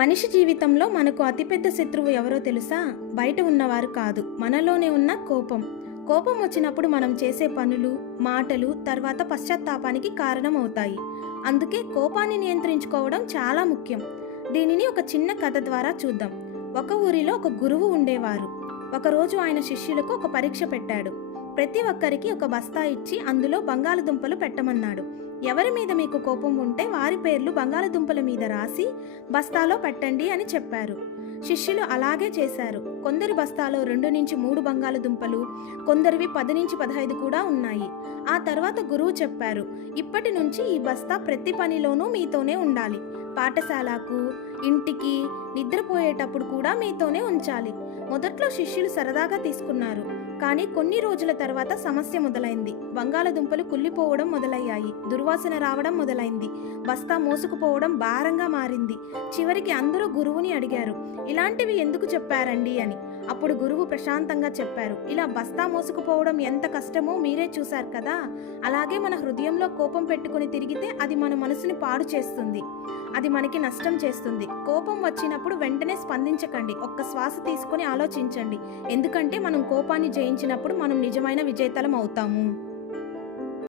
మనిషి జీవితంలో మనకు అతిపెద్ద శత్రువు ఎవరో తెలుసా? బయట ఉన్నవారు కాదు, మనలోనే ఉన్న కోపం. కోపం వచ్చినప్పుడు మనం చేసే పనులు, మాటలు తర్వాత పశ్చాత్తాపానికి కారణమవుతాయి. అందుకే కోపాన్ని నియంత్రించుకోవడం చాలా ముఖ్యం. దీనిని ఒక చిన్న కథ ద్వారా చూద్దాం. ఒక ఊరిలో ఒక గురువు ఉండేవారు. ఒకరోజు ఆయన శిష్యులకు ఒక పరీక్ష పెట్టాడు. ప్రతి ఒక్కరికి ఒక బస్తా ఇచ్చి అందులో బంగాళదుంపలు పెట్టమన్నాడు. ఎవరి మీద మీకు కోపం ఉంటే వారి పేర్లు బంగాళదుంపల మీద రాసి బస్తాలో పెట్టండి అని చెప్పారు. శిష్యులు అలాగే చేశారు. కొందరి బస్తాలో 2 నుంచి 3 బంగాళదుంపలు, కొందరివి 10 నుంచి 15 కూడా ఉన్నాయి. ఆ తర్వాత గురువు చెప్పారు, ఇప్పటి నుంచి ఈ బస్తా ప్రతి పనిలోనూ మీతోనే ఉండాలి. పాఠశాలకు, ఇంటికి, నిద్రపోయేటప్పుడు కూడా మీతోనే ఉంచాలి. మొదట్లో శిష్యులు సరదాగా తీసుకున్నారు. కానీ కొన్ని రోజుల తర్వాత సమస్య మొదలైంది. బంగాళదుంపలు కుళ్ళిపోవడం మొదలయ్యాయి. దుర్వాసన రావడం మొదలైంది. బస్తా మోసుకుపోవడం భారంగా మారింది. చివరికి అందరూ గురువుని అడిగారు, ఇలాంటివి ఎందుకు చెప్పారండి అని. అప్పుడు గురువు ప్రశాంతంగా చెప్పారు, ఇలా బస్తా మోసుకుపోవడం ఎంత కష్టమో మీరే చూశారు కదా. అలాగే మన హృదయంలో కోపం పెట్టుకుని తిరిగితే అది మన మనసుని పాడు చేస్తుంది. అది మనకి నష్టం చేస్తుంది. కోపం వచ్చినప్పుడు వెంటనే స్పందించకండి. ఒక్క శ్వాస తీసుకొని ఆలోచించండి. ఎందుకంటే మనం కోపాన్ని జయించినప్పుడు మనం నిజమైన విజేతలం అవుతాము.